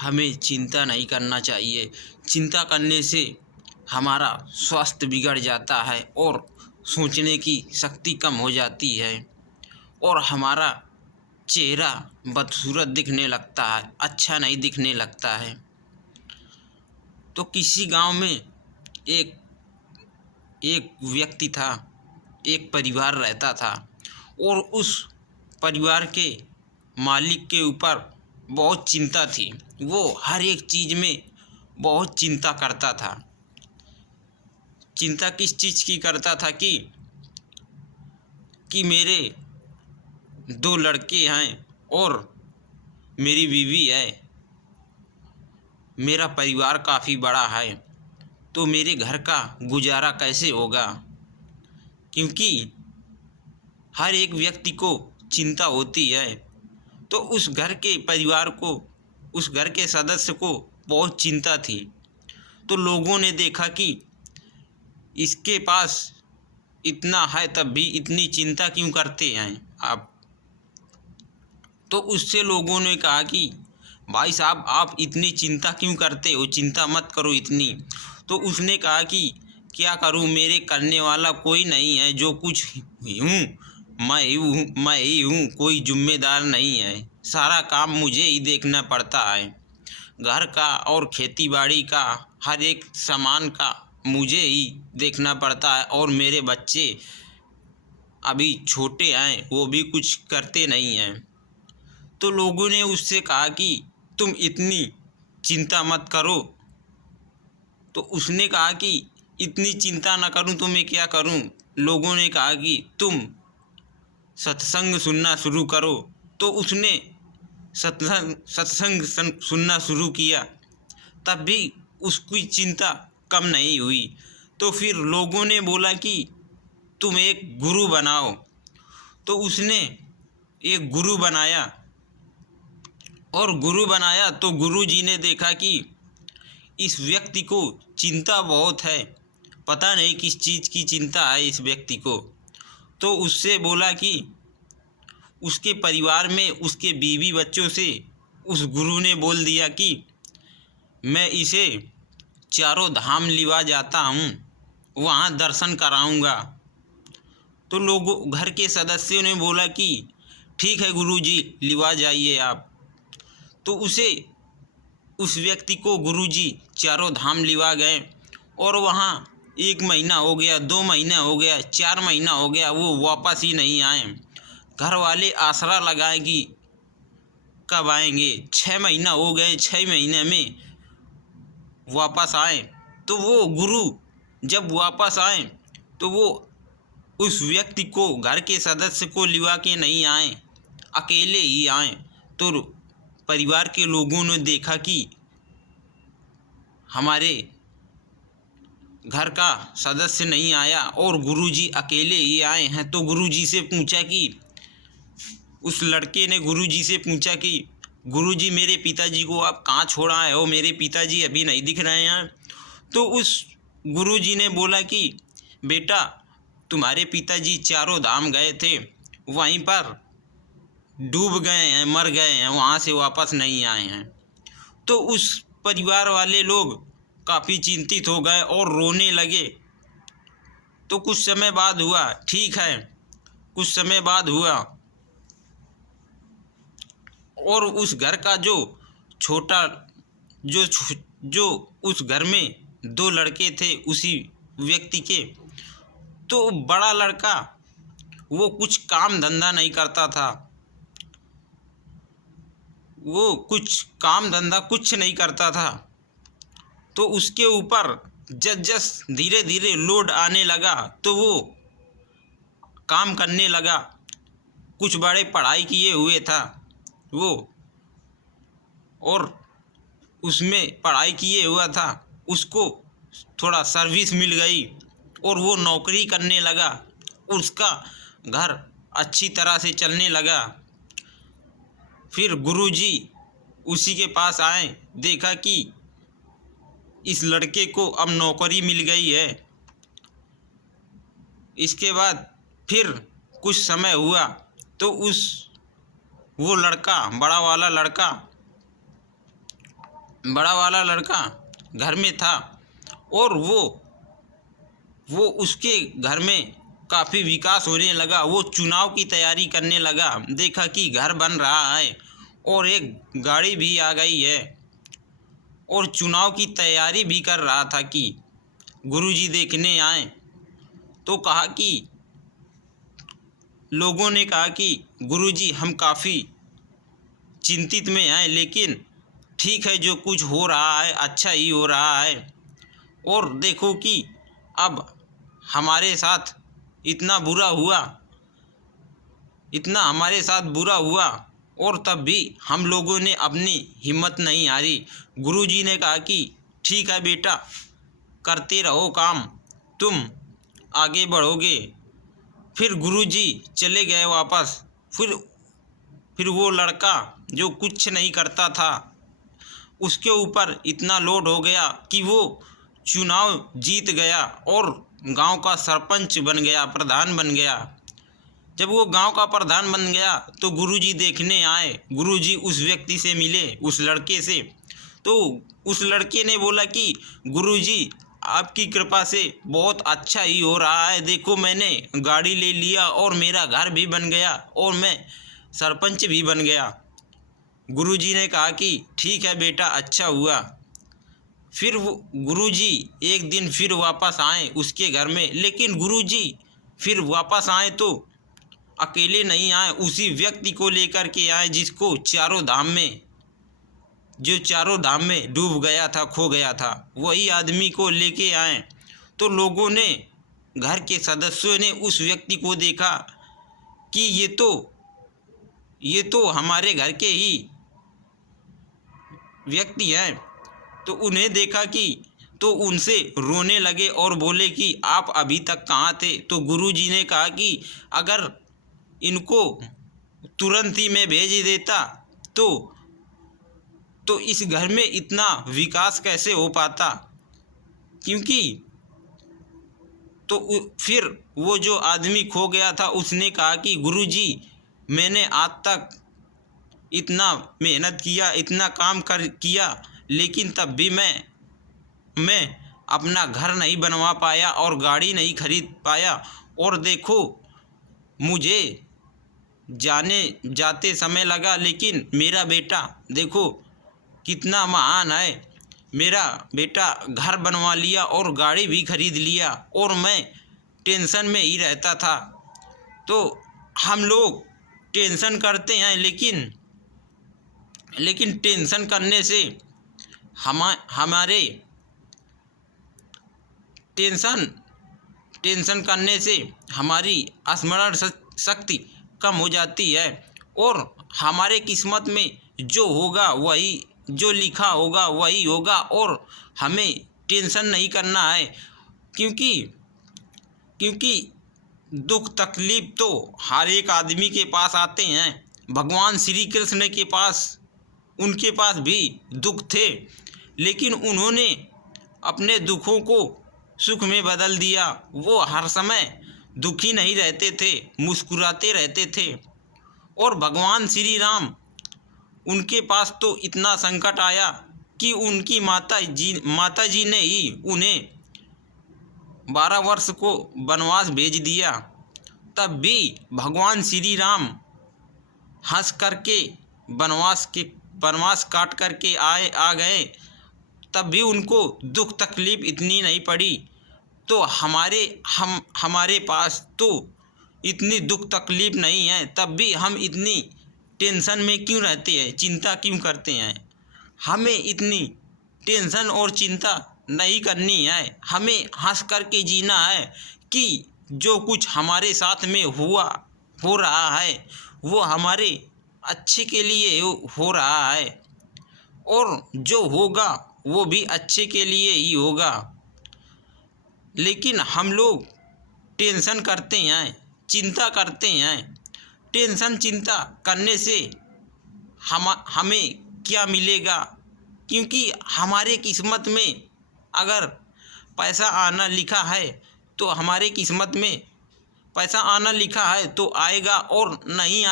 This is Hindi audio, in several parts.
हमें चिंता नहीं करना चाहिए। चिंता करने से हमारा स्वास्थ्य बिगड़ जाता है और सोचने की शक्ति कम हो जाती है और हमारा चेहरा बदसूरत दिखने लगता है, अच्छा नहीं दिखने लगता है। तो किसी गांव में एक एक व्यक्ति था, एक परिवार रहता था और उस परिवार के मालिक के ऊपर बहुत चिंता थी। वो हर एक चीज़ में बहुत चिंता करता था। चिंता किस चीज़ की करता था कि मेरे 2 लड़के हैं और मेरी बीवी है, मेरा परिवार काफ़ी बड़ा है, तो मेरे घर का गुजारा कैसे होगा। क्योंकि हर एक व्यक्ति को चिंता होती है, तो उस घर के परिवार को, उस घर के सदस्य को बहुत चिंता थी। तो लोगों ने देखा कि इसके पास इतना है तब भी इतनी चिंता क्यों करते हैं आप। तो उससे लोगों ने कहा कि भाई साहब, आप इतनी चिंता क्यों करते हो, चिंता मत करो इतनी। तो उसने कहा कि क्या करूं, मेरे करने वाला कोई नहीं है, जो कुछ हूँ मैं ही हूँ, कोई जिम्मेदार नहीं है, सारा काम मुझे ही देखना पड़ता है। घर का और खेती बाड़ी का हर एक सामान का मुझे ही देखना पड़ता है और मेरे बच्चे अभी छोटे हैं, वो भी कुछ करते नहीं हैं। तो लोगों ने उससे कहा कि तुम इतनी चिंता मत करो। तो उसने कहा कि इतनी चिंता ना करूं तो मैं क्या करूं। लोगों ने कहा कि तुम सत्संग सुनना शुरू करो। तो उसने सत्संग सुनना शुरू किया, तब भी उसकी चिंता कम नहीं हुई। तो फिर लोगों ने बोला कि तुम एक गुरु बनाओ। तो उसने एक गुरु बनाया तो गुरु जी ने देखा कि इस व्यक्ति को चिंता बहुत है, पता नहीं किस चीज़ की चिंता है इस व्यक्ति को। तो उससे बोला कि उसके परिवार में उसके बीवी बच्चों से उस गुरु ने बोल दिया कि मैं इसे चारों धाम लिवा जाता हूँ, वहाँ दर्शन कराऊँगा। तो लोगों, घर के सदस्यों ने बोला कि ठीक है गुरुजी, लिवा जाइए आप। तो उस व्यक्ति को गुरुजी चारों धाम लिवा गए और वहाँ 1 महीना हो गया, 2 महीने हो गया, 4 महीना हो गया, वो वापस ही नहीं आए। घर वाले आसरा लगाए कि कब आएंगे। 6 महीना हो गए, 6 महीने में वापस आए। तो वो गुरु जब वापस आए तो वो उस व्यक्ति को, घर के सदस्य को लिवा के नहीं आए, अकेले ही आए। तो परिवार के लोगों ने देखा कि हमारे घर का सदस्य नहीं आया और गुरुजी अकेले ही आए हैं। तो गुरुजी से पूछा कि उस लड़के ने गुरुजी से पूछा कि गुरुजी, मेरे पिताजी को आप कहाँ छोड़ आए हो, मेरे पिताजी अभी नहीं दिख रहे हैं। तो उस गुरुजी ने बोला कि बेटा, तुम्हारे पिताजी चारों धाम गए थे, वहीं पर डूब गए हैं, मर गए हैं, वहाँ से वापस नहीं आए हैं। तो उस परिवार वाले लोग काफ़ी चिंतित हो गए और रोने लगे। तो कुछ समय बाद हुआ, ठीक है, कुछ समय बाद हुआ और उस घर का जो छोटा जो उस घर में 2 लड़के थे उसी व्यक्ति के, तो बड़ा लड़का वो कुछ काम धंधा नहीं करता था, वो कुछ काम धंधा कुछ नहीं करता था। तो उसके ऊपर जस धीरे धीरे लोड आने लगा तो वो काम करने लगा। कुछ बड़े पढ़ाई किए हुए था वो, और उसमें पढ़ाई किए हुआ था, उसको थोड़ा सर्विस मिल गई और वो नौकरी करने लगा, उसका घर अच्छी तरह से चलने लगा। फिर गुरुजी उसी के पास आए, देखा कि इस लड़के को अब नौकरी मिल गई है। इसके बाद फिर कुछ समय हुआ तो वो लड़का, बड़ा वाला लड़का, बड़ा वाला लड़का घर में था और वो उसके घर में काफ़ी विकास होने लगा। वो चुनाव की तैयारी करने लगा। देखा कि घर बन रहा है और एक गाड़ी भी आ गई है और चुनाव की तैयारी भी कर रहा था कि गुरुजी देखने आए। तो कहा कि लोगों ने कहा कि गुरुजी हम काफ़ी चिंतित में हैं, लेकिन ठीक है, जो कुछ हो रहा है अच्छा ही हो रहा है। और देखो कि अब हमारे साथ इतना बुरा हुआ, इतना हमारे साथ बुरा हुआ और तब भी हम लोगों ने अपनी हिम्मत नहीं हारी। गुरुजी ने कहा कि ठीक है बेटा, करते रहो काम, तुम आगे बढ़ोगे। फिर गुरुजी चले गए वापस। फिर वो लड़का जो कुछ नहीं करता था, उसके ऊपर इतना लोड हो गया कि वो चुनाव जीत गया और गांव का सरपंच बन गया, प्रधान बन गया। जब वो गांव का प्रधान बन गया तो गुरुजी देखने आए। गुरुजी उस व्यक्ति से मिले, उस लड़के से। तो उस लड़के ने बोला कि गुरुजी आपकी कृपा से बहुत अच्छा ही हो रहा है। देखो मैंने गाड़ी ले लिया और मेरा घर भी बन गया और मैं सरपंच भी बन गया। गुरुजी ने कहा कि ठीक है बेटा, अच्छा हुआ। फिर वो गुरुजी एक दिन फिर वापस आए उसके घर में, लेकिन गुरुजी फिर वापस आए तो अकेले नहीं आए, उसी व्यक्ति को लेकर के आए जिसको चारों धाम में डूब गया था, खो गया था। वही आदमी को लेके आए। तो लोगों ने, घर के सदस्यों ने उस व्यक्ति को देखा कि ये तो हमारे घर के ही व्यक्ति हैं। तो उन्हें देखा कि तो उनसे रोने लगे और बोले कि आप अभी तक कहाँ थे। तो गुरुजी ने कहा कि अगर इनको तुरंत ही मैं भेज देता तो इस घर में इतना विकास कैसे हो पाता। क्योंकि फिर वो जो आदमी खो गया था उसने कहा कि गुरुजी मैंने आज तक इतना मेहनत किया, इतना काम किया, लेकिन तब भी मैं अपना घर नहीं बनवा पाया और गाड़ी नहीं खरीद पाया। और देखो मुझे जाते समय लगा, लेकिन मेरा बेटा देखो कितना महान है। मेरा बेटा घर बनवा लिया और गाड़ी भी खरीद लिया और मैं टेंशन में ही रहता था। तो हम लोग टेंशन करते हैं, लेकिन टेंशन करने से हमारे टेंशन करने से हमारी स्मरण शक्ति कम हो जाती है और हमारे किस्मत में जो होगा वही, जो लिखा होगा वही होगा और हमें टेंशन नहीं करना है। क्योंकि दुख तकलीफ तो हर एक आदमी के पास आते हैं। भगवान श्री कृष्ण के पास, उनके पास भी दुख थे, लेकिन उन्होंने अपने दुखों को सुख में बदल दिया। वो हर समय दुखी नहीं रहते थे, मुस्कुराते रहते थे। और भगवान श्री राम, उनके पास तो इतना संकट आया कि उनकी माता जी ने ही उन्हें 12 वर्ष को वनवास भेज दिया। तब भी भगवान श्री राम हंस करके वनवास काट करके आ गए। तब भी उनको दुख तकलीफ इतनी नहीं पड़ी। तो हमारे पास तो इतनी दुख तकलीफ नहीं है, तब भी हम इतनी टेंशन में क्यों रहते हैं, चिंता क्यों करते हैं। हमें इतनी टेंशन और चिंता नहीं करनी है। हमें हंस करके जीना है कि जो कुछ हमारे साथ में हो रहा है वो हमारे अच्छे के लिए हो रहा है और जो होगा वो भी अच्छे के लिए ही होगा। लेकिन हम लोग टेंशन करते हैं, चिंता करते हैं। टेंशन चिंता करने से हमें क्या मिलेगा। क्योंकि हमारे किस्मत में अगर पैसा आना लिखा है तो हमारे किस्मत में पैसा आना लिखा है तो आएगा, और नहीं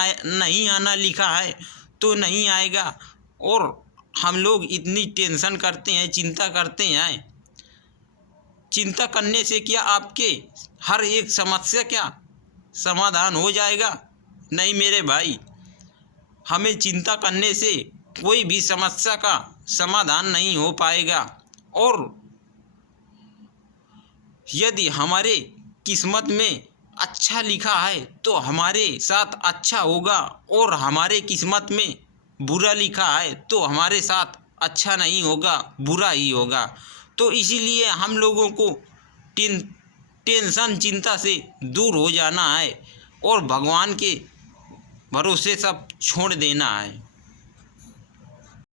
आना लिखा है तो नहीं आएगा। और हम लोग इतनी टेंशन करते हैं, चिंता करते हैं। चिंता करने से क्या आपके हर एक समस्या क्या समाधान हो जाएगा? नहीं मेरे भाई, हमें चिंता करने से कोई भी समस्या का समाधान नहीं हो पाएगा। और यदि हमारे किस्मत में अच्छा लिखा है तो हमारे साथ अच्छा होगा, और हमारे किस्मत में बुरा लिखा है तो हमारे साथ अच्छा नहीं होगा, बुरा ही होगा। तो इसीलिए हम लोगों को टेंशन चिंता से दूर हो जाना है और भगवान के भरोसे सब छोड़ देना है।